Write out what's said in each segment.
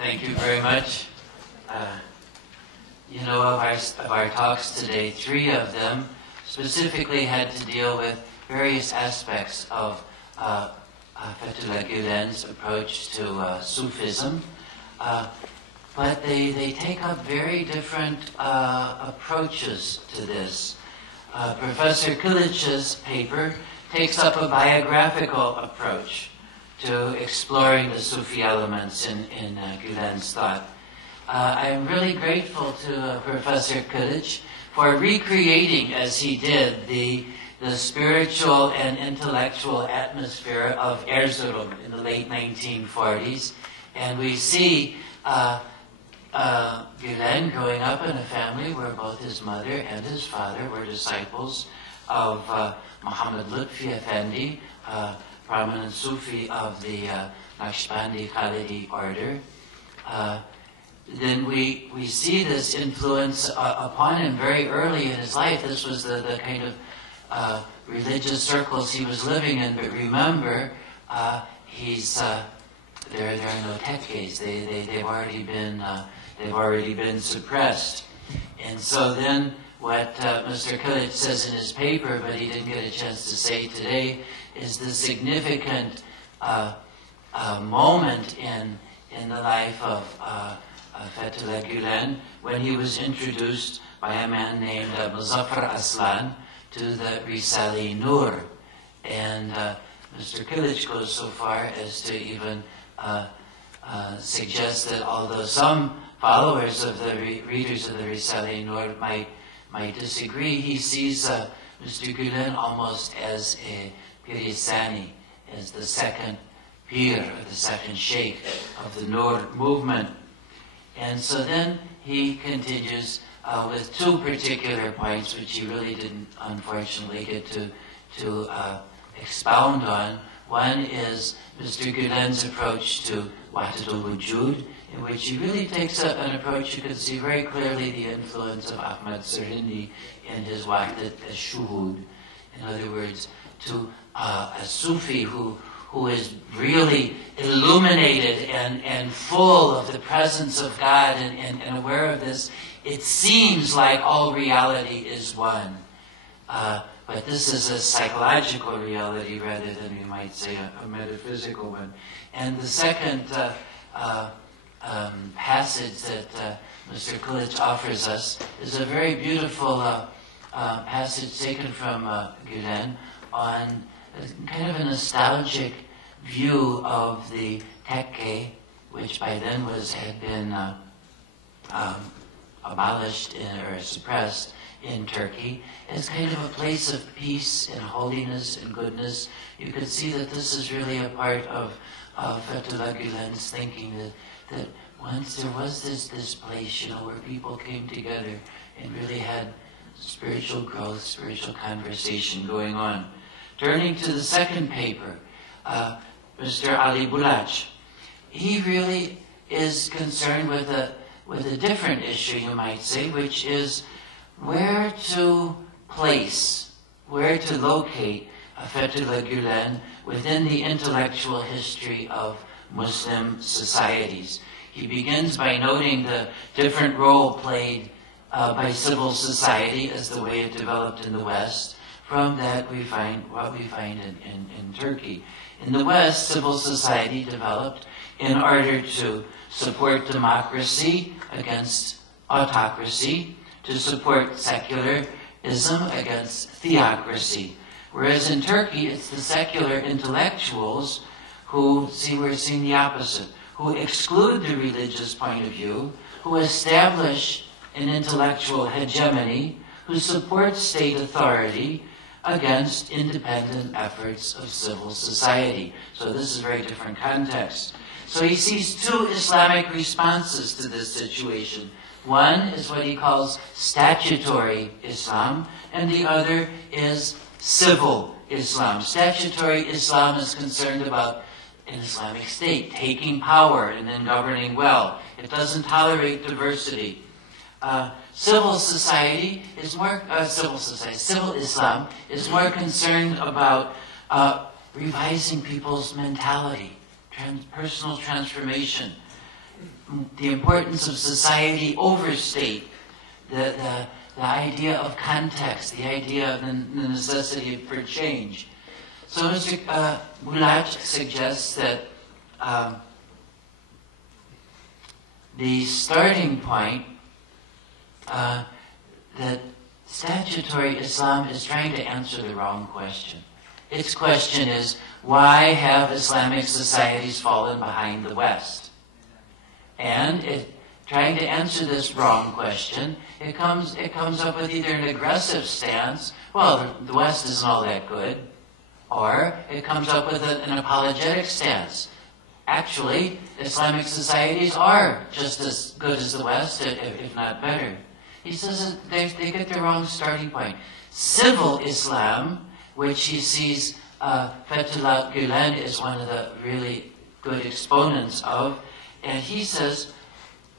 Thank you very much. You know, of our talks today, 3 of them specifically had to deal with various aspects of Fethullah Gülen's approach to Sufism, but they take up very different approaches to this. Professor Kilich's paper takes up a biographical approach to exploring the Sufi elements in Gülen's thought. I'm really grateful to Professor Kilic for recreating, as he did, the spiritual and intellectual atmosphere of Erzurum in the late 1940s. And we see Gülen growing up in a family where both his mother and his father were disciples of Muhammad Lutfi Effendi, prominent Sufi of the Naqshbandi Khalidi order. Then we see this influence upon him very early in his life. This was the kind of religious circles he was living in. But remember, there are no tekkes. They've already been suppressed. And so then what Mr. Kilic says in his paper, but he didn't get a chance to say today, is the significant moment in the life of Fethullah Gülen when he was introduced by a man named Muzaffar Aslan to the Risale-i Nur. And Mr. Kilic goes so far as to even suggest that although some followers of the readers of the Risale-i Nur might disagree, he sees Mr. Gülen almost as a Pirisani, as the second Pir, or the second Sheikh of the Nur movement. And so then he continues with 2 particular points, which he really didn't, unfortunately, get to expound on. One is Mr. Gülen's approach to Wahdatul Wujud, in which he really takes up an approach. You can see very clearly the influence of Ahmad Sirhindi in his Wahdat al-Shuhud. In other words, to a Sufi who is really illuminated and full of the presence of God and aware of this. It seems like all reality is one. But this is a psychological reality rather than, we might say, a metaphysical one. And the second passage that Mr. Kilic offers us is a very beautiful passage taken from Gülen on kind of a nostalgic view of the tekke, which by then had been abolished or suppressed in Turkey, as kind of a place of peace and holiness and goodness. You could see that this is really a part of Fethullah Gülen's thinking, that once there was this place, where people came together and really had spiritual growth, spiritual conversation going on. Turning to the second paper, Mr. Ali Bulach, he really is concerned with a different issue, you might say, which is where to locate Fethullah Gülen within the intellectual history of Muslim societies. He begins by noting the different role played by civil society as the way it developed in the West. From that, we find what we find in Turkey. In the West, civil society developed in order to support democracy against autocracy, to support secularism against theocracy. Whereas in Turkey, it's the secular intellectuals who we're seeing the opposite, who exclude the religious point of view, who establish an intellectual hegemony, who support state authority against independent efforts of civil society. So this is a very different context. So he sees 2 Islamic responses to this situation. One is what he calls statutory Islam, and the other is civil Islam. Statutory Islam is concerned about an Islamic state taking power and then governing well. It doesn't tolerate diversity. Civil Islam is more concerned about revising people's mentality, personal transformation, the importance of society overstate the idea of context, the idea of the necessity for change. So Mr. Gülen suggests that the starting point, that statutory Islam is trying to answer the wrong question. Its question is, why have Islamic societies fallen behind the West? And trying to answer this wrong question, it comes up with either an aggressive stance, well, the West isn't all that good, or it comes up with an apologetic stance. Actually, Islamic societies are just as good as the West, if not better. He says that they get the wrong starting point. Civil Islam, which he sees Fethullah Gülen is one of the really good exponents of, and he says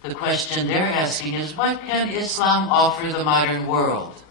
the question they're asking is, what can Islam offer the modern world?